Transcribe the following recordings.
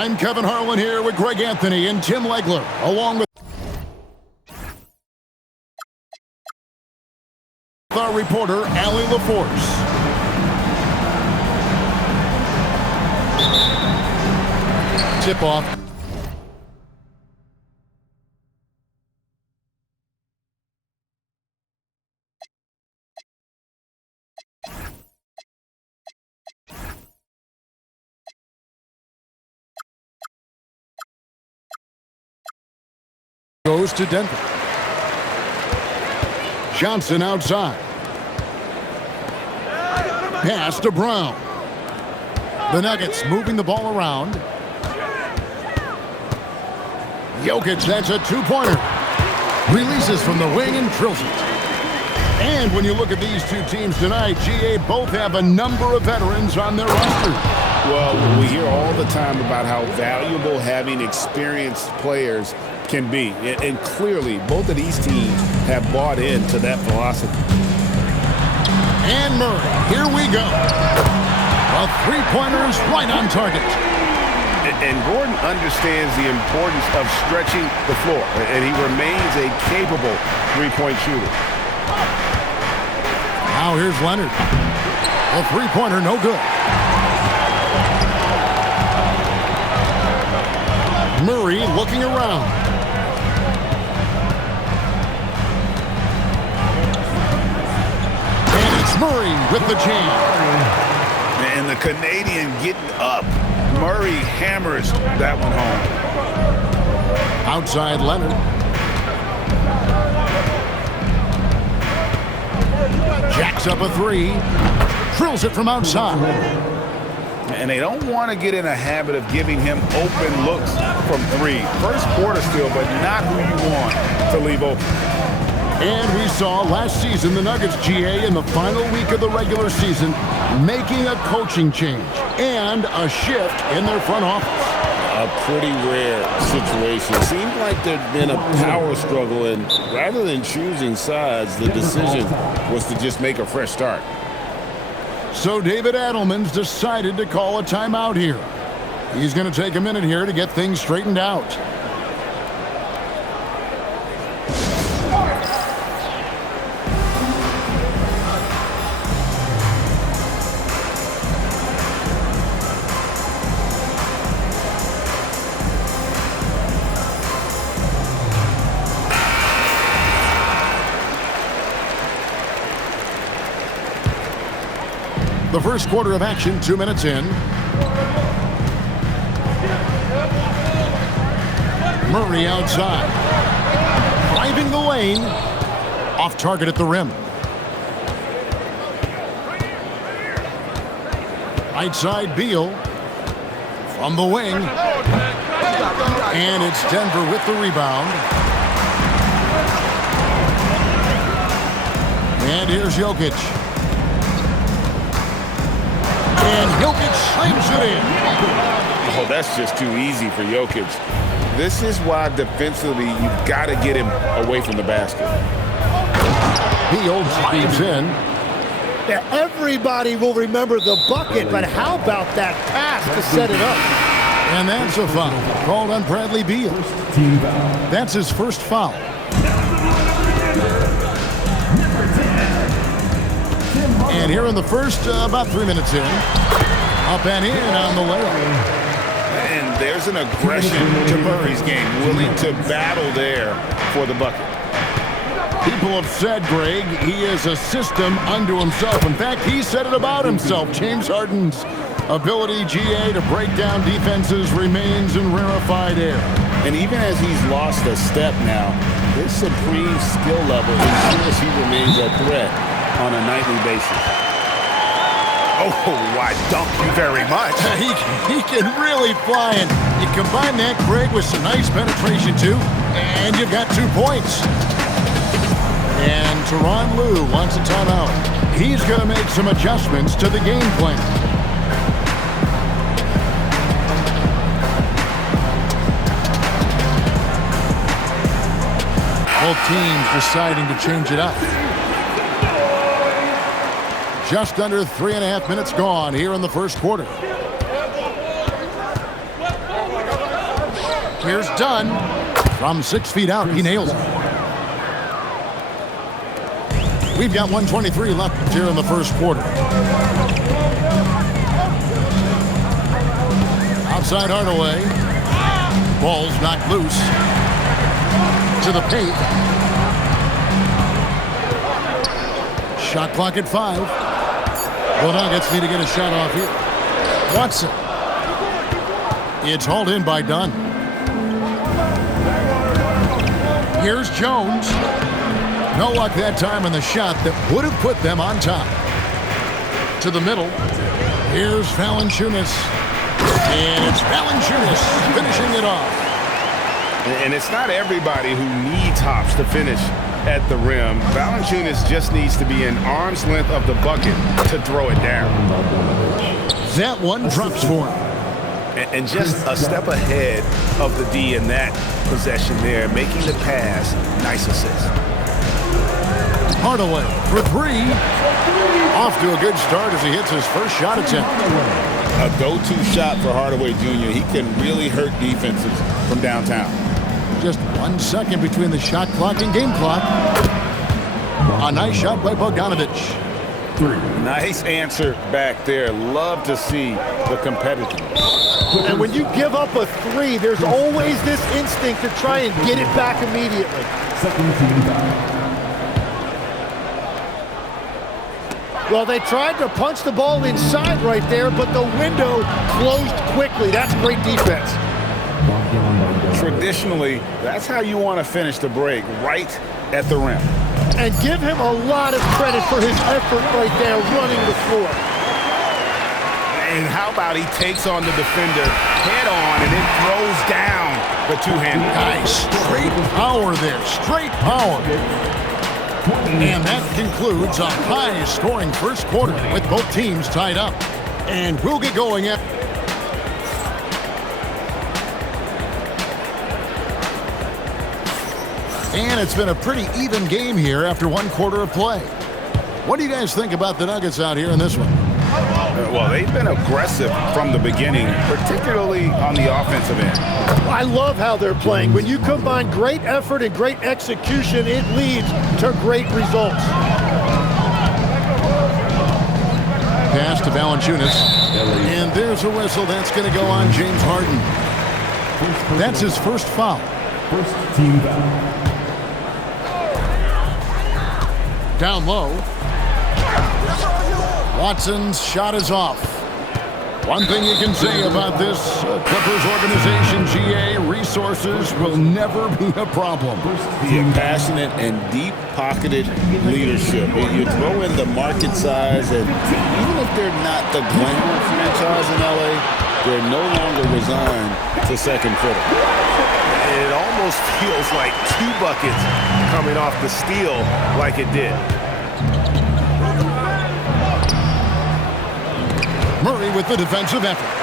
I'm Kevin Harlan here with Greg Anthony and Tim Legler, along with our reporter, Allie LaForce. Tip-off. Goes to Denver. Johnson outside. Pass to Brown. The Nuggets moving the ball around. Jokic, that's a two-pointer. Releases from the wing and drills it. And when you look at these two teams tonight, GA both have a number of veterans on their roster. Well, we hear all the time about how valuable having experienced players can be. And clearly, both of these teams have bought into that philosophy. And Murray, here we go. A three-pointer's right on target. And Gordon understands the importance of stretching the floor. And he remains a capable three-point shooter. Now here's Leonard. A three-pointer, no good. Murray looking around. And it's Murray with the jam. And the Canadian getting up. Murray hammers that one home. Outside Leonard. Jacks up a three. Drills it from outside. And they don't want to get in a habit of giving him open looks from three. First quarter still, but not who you want to leave open. And we saw last season the Nuggets, GA, in the final week of the regular season, making a coaching change and a shift in their front office. A pretty rare situation. Seemed like there'd been a power struggle, and rather than choosing sides, the decision was to just make a fresh start. So David Adelman's decided to call a timeout here. He's going to take a minute here to get things straightened out. The first quarter of action, 2 minutes in. Murray outside. Driving the lane. Off target at the rim. Right side, Beal. From the wing. And it's Denver with the rebound. And here's Jokic. And Jokic slams it in. Oh, that's just too easy for Jokic. This is why defensively you've got to get him away from the basket. Beal speeds in. Yeah, everybody will remember the bucket, but how about that pass to set it up? And that's a foul called on Bradley Beal. That's his first foul. And here in the first, about 3 minutes in, up and in on the layup. And there's an aggression to Murray's game, willing to battle there for the bucket. People have said, Greg, he is a system unto himself. In fact, he said it about himself. James Harden's ability, GA, to break down defenses remains in rarefied air. And even as he's lost a step now, his supreme skill level ensures he remains a threat on a nightly basis. Oh, I dunk you very much. he can really fly, and you combine that, Greg, with some nice penetration, too, and you've got 2 points. And Tyronn Lue wants a timeout. He's going to make some adjustments to the game plan. Both teams deciding to change it up. Just under 3.5 minutes gone here in the first quarter. Here's Dunn. From 6 feet out, he nails it. We've got 1:23 left here in the first quarter. Outside Hardaway. Ball's knocked loose. To the paint. Shot clock at 5. The Nuggets need to get a shot off here. Watson. It's hauled in by Dunn. Here's Jones. No luck that time on the shot that would have put them on top. To the middle. Here's Valanciunas. And it's Valanciunas finishing it off. And it's not everybody who needs hops to finish at the rim. Valanciunas just needs to be an arm's length of the bucket to throw it down. That one drops for him. And just a step ahead of the D in that possession there, making the pass. Nice assist. Hardaway for 3. Off to a good start as he hits his first shot attempt. A go-to shot for Hardaway Jr. He can really hurt defenses from downtown. Just 1 second between the shot clock and game clock. A nice shot by Bogdanovic. Nice answer back there. Love to see the competitiveness. And when you give up a 3, there's always this instinct to try and get it back immediately. Well, they tried to punch the ball inside right there, but the window closed quickly. That's great defense. Traditionally, that's how you want to finish the break, right at the rim. And give him a lot of credit for his effort right there running the floor. And how about he takes on the defender head on and then throws down the two-handed. Nice. Straight power there. Straight power. And that concludes a high-scoring first quarter with both teams tied up. And we'll get going at... And it's been a pretty even game here after 1 quarter of play. What do you guys think about the Nuggets out here in this one? Well, they've been aggressive from the beginning, particularly on the offensive end. I love how they're playing. When you combine great effort and great execution, it leads to great results. Pass to Valanciunas. And there's a whistle. That's going to go on James Harden. That's his first foul. First team foul. Down low. Watson's shot is off. One thing you can say about this Clippers organization, GA, resources will never be a problem. Yeah, passionate and deep-pocketed leadership. You throw in the market size, and even if they're not the glamour franchise in LA, they're no longer resigned to second fiddle. It almost feels like 2 buckets coming off the steal like it did. Murray with the defensive effort.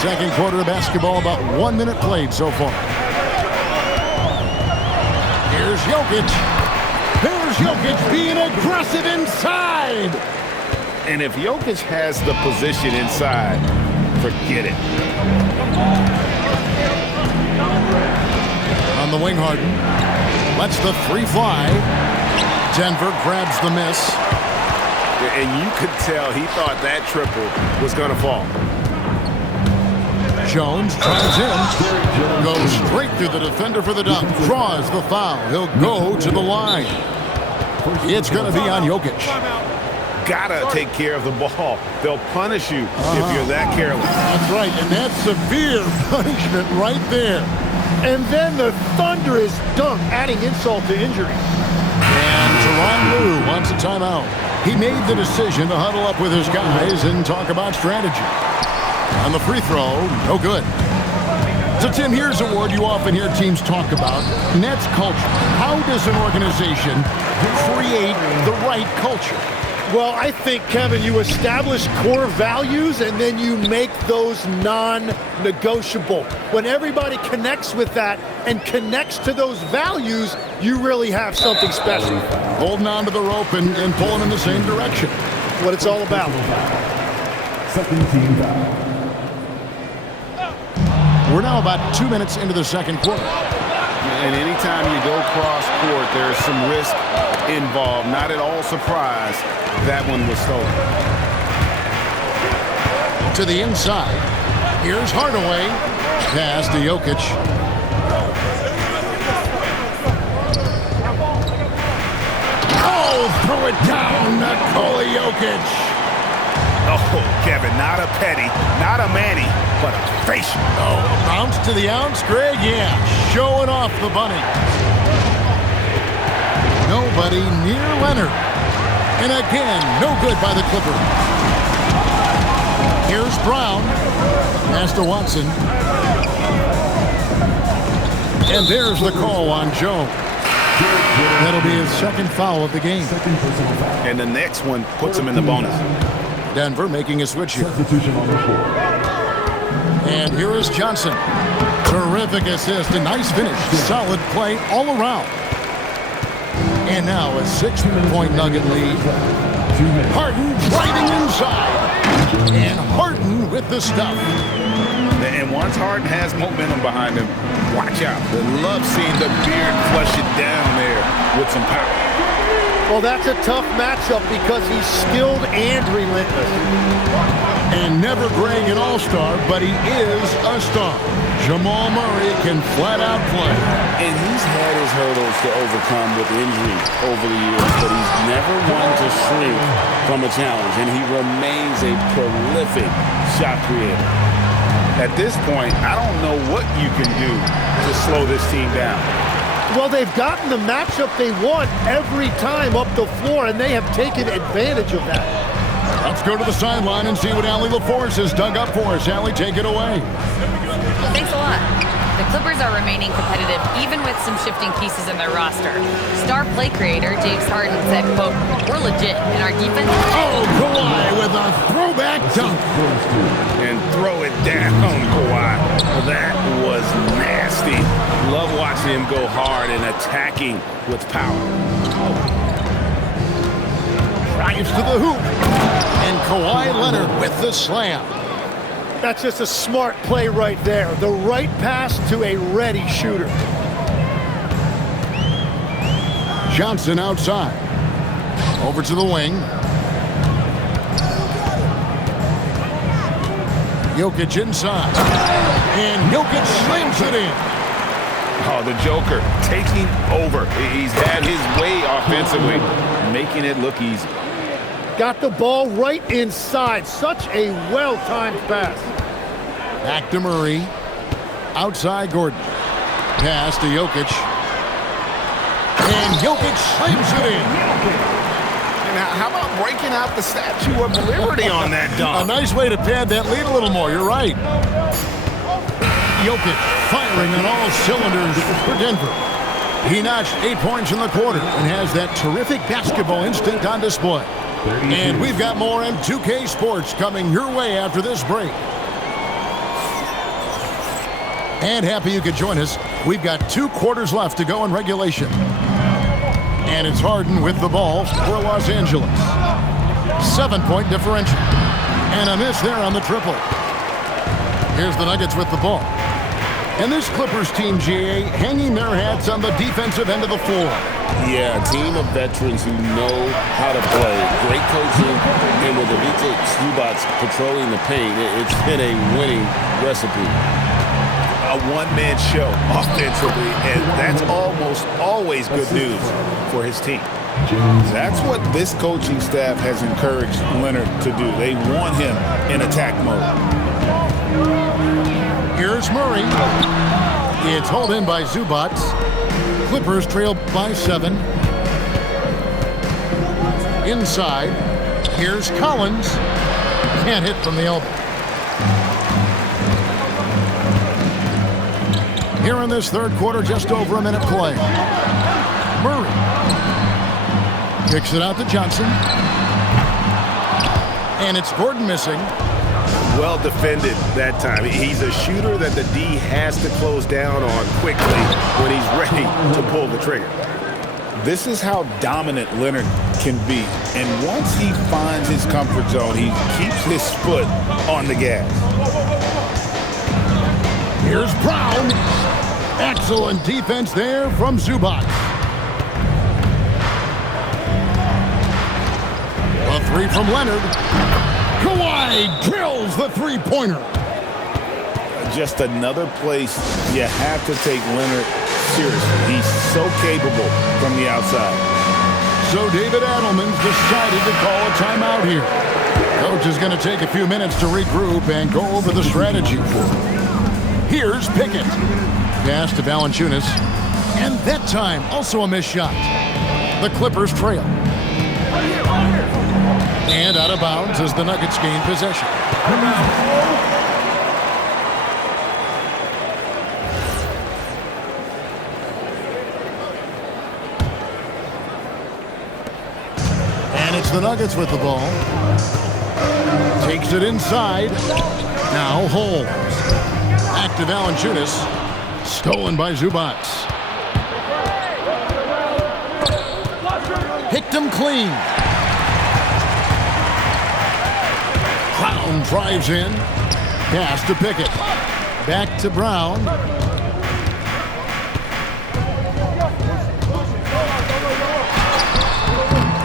Second quarter of basketball, about 1 minute played so far. Here's Jokic. There's Jokic being aggressive inside. And if Jokic has the position inside, forget it. On the wing, Harden lets the 3 fly. Denver grabs the miss. And you could tell he thought that triple was going to fall. Jones drives in. Goes straight through the defender for the dunk. Draws the foul. He'll go to the line. It's going to be on Jokic. Gotta take care of the ball. They'll punish you if you're that careless. That's right, and that's severe punishment right there. And then the thunderous dunk, adding insult to injury. And Tyronn Lue wants a timeout. He made the decision to huddle up with his guys and talk about strategy. On the free throw, no good. So, Tim, here's a word you often hear teams talk about, and that's culture. How does an organization create the right culture? Well, I think, Kevin, you establish core values and then you make those non-negotiable. When everybody connects with that and connects to those values, you really have something special. Holding on to the rope and pulling in the same direction. What it's all about. Second team foul. We're now about 2 minutes into the second quarter. And anytime you go cross court, there's some risk involved. Not at all surprised that one was stolen. To the inside. Here's Hardaway. Pass to Jokic. Oh, throw it down. Nikola Jokic. Oh, Kevin, not a petty, not a Manny, but a facial. Oh, bounce to the ounce, Greg. Yeah, showing off the bunny. Nobody near Leonard. And again, no good by the Clippers. Here's Brown. Pass to Watson. And there's the call on Jones. That'll be his second foul of the game. And the next one puts him in the bonus. Denver making a switch here. Substitution on the floor. And here is Johnson. Terrific assist, a nice finish. Solid play all around. And now a 6-point Nugget lead. Harden driving inside. And Harden with the stuff. And once Harden has momentum behind him, watch out. They love seeing the beard flush it down there with some power. Well, that's a tough matchup because he's skilled and relentless. And never Greg an all-star, but he is a star. Jamal Murray can flat out play. And he's had his hurdles to overcome with injury over the years, but he's never one to shrink from a challenge, and he remains a prolific shot creator. At this point, I don't know what you can do to slow this team down. Well, they've gotten the matchup they want every time up the floor, and they have taken advantage of that. Let's go to the sideline and see what Allie LaForce has dug up for us. Allie, take it away. Thanks a lot. The Clippers are remaining competitive even with some shifting pieces in their roster. Star play creator James Harden said, quote, "We're legit in our defense." Oh, Kawhi with a throwback dunk. And throw it down, Kawhi. That was nasty. Love watching him go hard and attacking with power. Drives to the hoop. And Kawhi Leonard with the slam. That's just a smart play right there. The right pass to a ready shooter. Johnson outside. Over to the wing. Jokic inside. And Jokic slams it in. Oh, the Joker taking over. He's had his way offensively, making it look easy. Got the ball right inside. Such a well-timed pass. Back to Murray. Outside Gordon. Pass to Jokic. And Jokic slams it in. And how about breaking out the Statue of Liberty on that A dunk? nice way to pad that lead a little more. You're right. Jokic firing on all cylinders for Denver. He notched 8 points in the quarter and has that terrific basketball instinct on display. And we've got more M2K Sports coming your way after this break. And happy you could join us. We've got 2 quarters left to go in regulation. And it's Harden with the ball for Los Angeles. 7-point differential. And a miss there on the triple. Here's the Nuggets with the ball. And this Clippers team, GA, hanging their hats on the defensive end of the floor. Yeah, a team of veterans who know how to play. Great coaching, and with Ivica Zubac patrolling the paint, it's been a winning recipe. A one-man show offensively, and that's almost always good news for his team. That's what this coaching staff has encouraged Leonard to do. They want him in attack mode. Here's Murray. It's hauled in by Zubac. Clippers trail by 7. Inside. Here's Collins. Can't hit from the elbow. Here in this third quarter, just over a minute play. Murray. Kicks it out to Johnson. And it's Gordon missing. Well defended that time. He's a shooter that the D has to close down on quickly when he's ready to pull the trigger. This is how dominant Leonard can be. And once he finds his comfort zone, he keeps his foot on the gas. Here's Brown. Excellent defense there from Zubac. A three from Leonard. Kawhi drills the three-pointer. Just another place you have to take Leonard seriously. He's so capable from the outside. So David Adelman's decided to call a timeout here. Coach is going to take a few minutes to regroup and go over the strategy. Here's Pickett. Pass to Valanciunas. And that time, also a missed shot. The Clippers trail. And out of bounds as the Nuggets gain possession. And it's the Nuggets with the ball. Takes it inside. Now holds. Back to Valanciunas. Stolen by Zubac. Picked him clean. Brown drives in. Pass to Pickett. Back to Brown.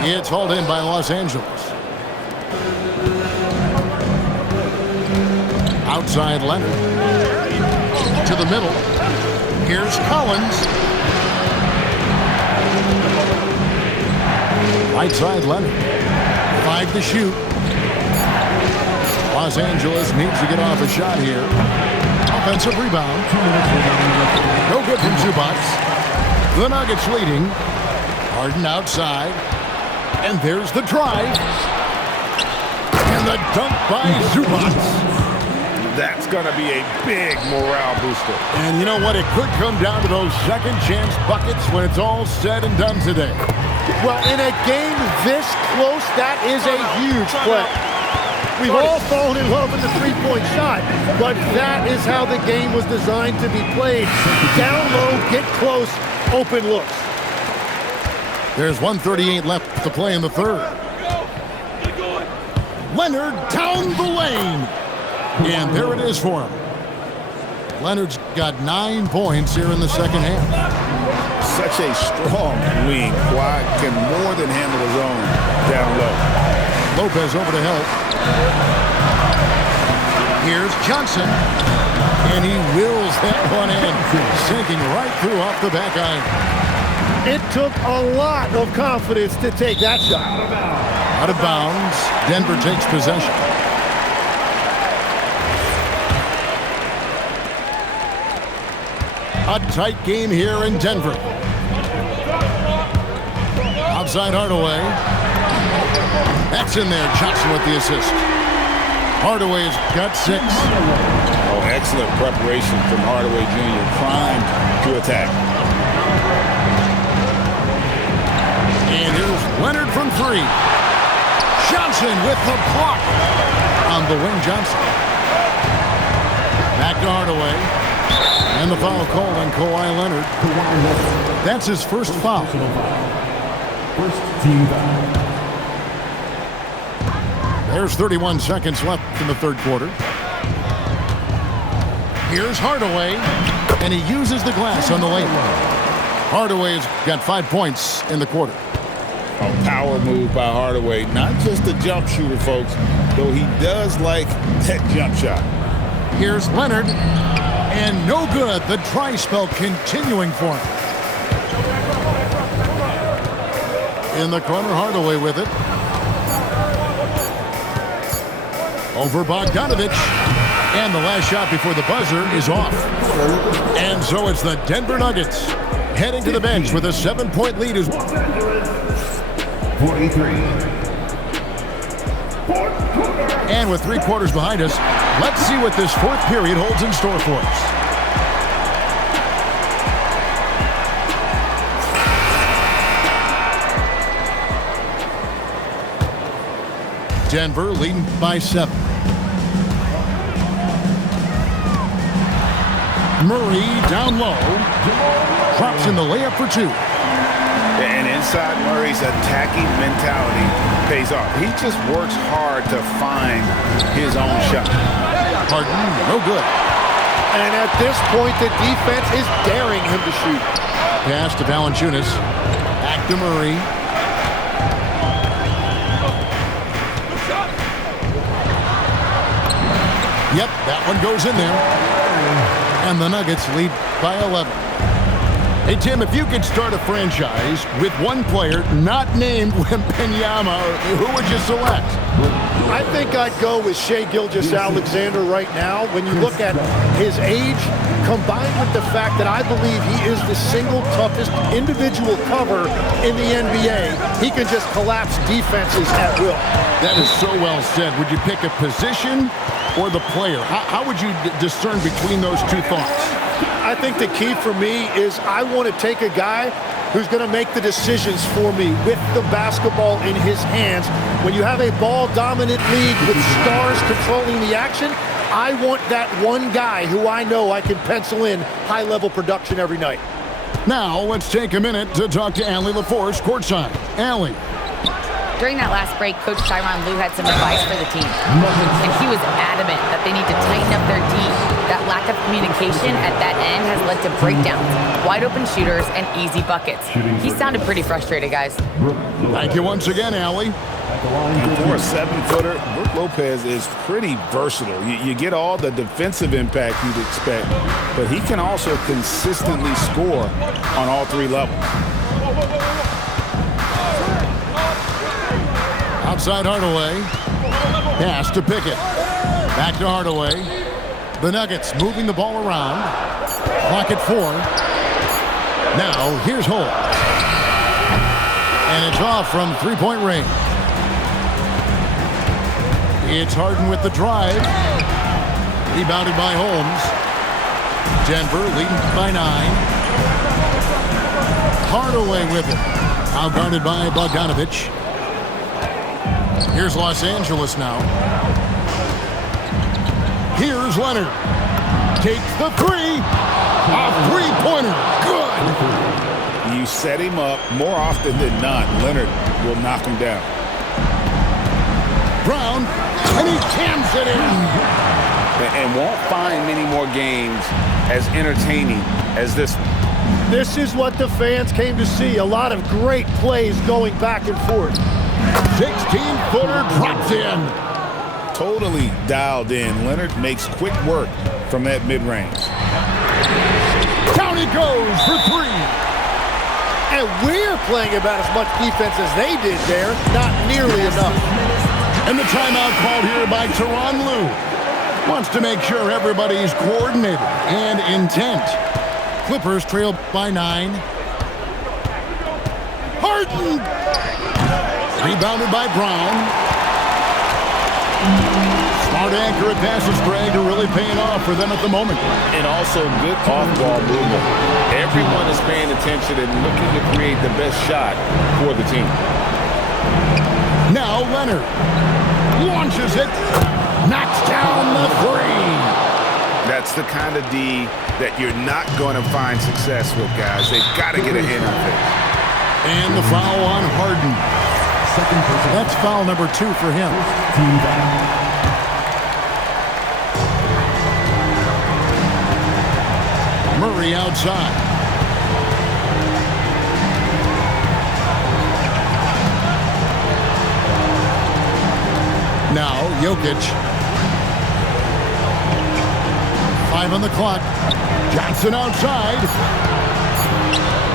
It's hauled in by Los Angeles. Outside Leonard. To the middle. Here's Collins. Right side Leonard. 5 to shoot. Los Angeles needs to get off a shot here. Offensive rebound. No good from Zubac. The Nuggets leading. Harden outside. And there's the drive. And the dunk by Zubac. That's going to be a big morale booster. And you know what? It could come down to those second chance buckets when it's all said and done today. Well, in a game this close, that is a huge play. We've all fallen in love with the three-point shot, but that is how the game was designed to be played. Down low, get close, open looks. There's 1:38 left to play in the third. Leonard down the lane. And there it is for him. Leonard's got 9 points here in the second half. Such a strong wing. Kawhi can more than handle his own down low. Lopez over to help. Here's Johnson. And he wills that one in. Sinking right through off the back iron. It took a lot of confidence to take that shot. Out of bounds. Denver takes possession. A tight game here in Denver. Outside Hardaway. That's in there. Johnson with the assist. Hardaway's got 6. Oh, excellent preparation from Hardaway Jr. Primed to attack. And here's Leonard from 3. Johnson with the block on the wing. Johnson. Back to Hardaway. And the foul call on Kawhi Leonard. That's his first foul. First team foul. There's 31 seconds left in the third quarter. Here's Hardaway, and he uses the glass on the lane. Hardaway's got 5 points in the quarter. A power move by Hardaway. Not just a jump shooter, folks, though he does like that jump shot. Here's Leonard. And no good. The dry spell continuing for him. In the corner, Hardaway with it. Over Bogdanovich. And the last shot before the buzzer is off. And so it's the Denver Nuggets heading to the bench with a 7-point lead. 43. And with 3 quarters behind us, let's see what this fourth period holds in store for us. Denver leading by 7. Murray down low. Drops in the layup for 2. And inside Murray's attacking mentality pays off. He just works hard to find his own shot. Harden, no good. And at this point, the defense is daring him to shoot. Pass to Valanciunas. Back to Murray. Yep, that one goes in there. And the Nuggets lead by 11. Hey, Tim, if you could start a franchise with one player not named Wembanyama, who would you select? I think I'd go with Shai Gilgeous-Alexander right now. When you look at his age, combined with the fact that I believe he is the single toughest individual cover in the NBA, he can just collapse defenses at will. That is so well said. Would you pick a position or the player? How would you discern between those two thoughts? I think the key for me is I want to take a guy who's going to make the decisions for me with the basketball in his hands. When you have a ball-dominant league with stars controlling the action, I want that one guy who I know I can pencil in high-level production every night. Now, let's take a minute to talk to Allie LaForce courtside. Allie. During that last break, Coach Tyronn Lue had some advice for the team. And he was adamant that they need to tighten up their D. That lack of communication at that end has led to breakdowns, wide open shooters, and easy buckets. He sounded pretty frustrated, guys. Thank you once again, Allie. For a 7-footer, Brook Lopez is pretty versatile. You get all the defensive impact you'd expect, but he can also consistently score on all three levels. Outside Hardaway. Pass to Pickett. Back to Hardaway. The Nuggets moving the ball around. Clock at 4. Now, here's Holt. And it's off from three-point range. It's Harden with the drive. Rebounded by Holmes. Denver leading by 9. Hardaway with it. Now guarded by Bogdanovich. Here's Los Angeles now. Here's Leonard. Takes the three. A three-pointer. Good. You set him up more often than not. Leonard will knock him down. Brown, and he jams it in. And won't find many more games as entertaining as this one. This is what the fans came to see. A lot of great plays going back and forth. 16-footer drops in. Totally dialed in. Leonard makes quick work from that mid-range. Down he goes for 3. And we're playing about as much defense as they did there. Not nearly enough. And the timeout called here by Tyronn Lue. Wants to make sure everybody's coordinated and intent. Clippers trail by 9. Harden! Rebounded by Brown. Smart accurate passes, Greg, are really paying off for them at the moment. And also good off-ball movement. Everyone is paying attention and looking to create the best shot for the team. Now Leonard launches it. Knocks down the 3. That's the kind of D that you're not going to find success with, guys. They've got to get a hand on it. And the foul on Harden. That's foul number 2 for him. Murray outside. Now Jokic. 5 on the clock. Johnson outside.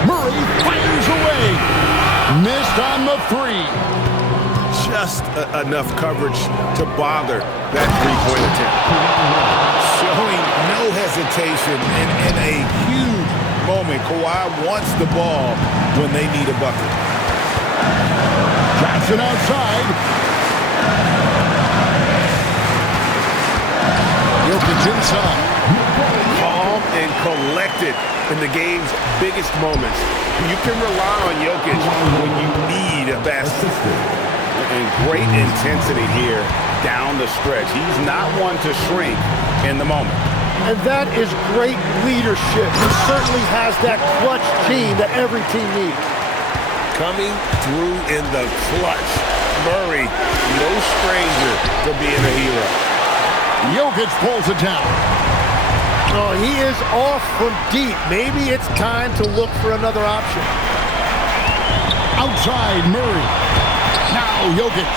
Murray fires away. Missed on the 3. Just enough coverage to bother that three-point attempt. Showing no hesitation in a huge moment. Kawhi wants the ball when they need a bucket. Johnson outside. Jokic inside. Calm and collected in the game's biggest moments. You can rely on Jokic when you need a basket. And great intensity here down the stretch. He's not one to shrink in the moment. And that is great leadership. He certainly has that clutch team that every team needs. Coming through in the clutch. Murray, no stranger to being a hero. Jokic pulls it down. Oh, he is off from deep. Maybe it's time to look for another option. Outside, Murray. Now Jokic.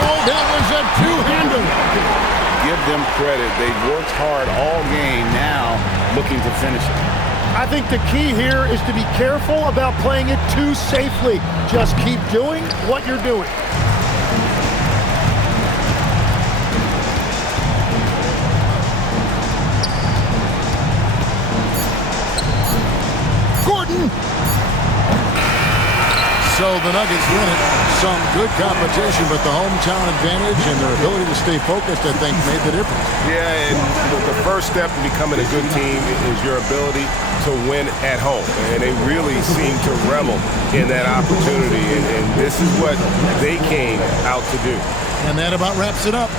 Oh, that was a two-hander. Give them credit. They've worked hard all game, now looking to finish it. I think the key here is to be careful about playing it too safely. Just keep doing what you're doing. Gordon. So the Nuggets win it. Some good competition, but the hometown advantage and their ability to stay focused, I think, made the difference. Yeah, and the first step in becoming a good team is your ability to win at home. And they really seem to revel in that opportunity. And this is what they came out to do. And that about wraps it up.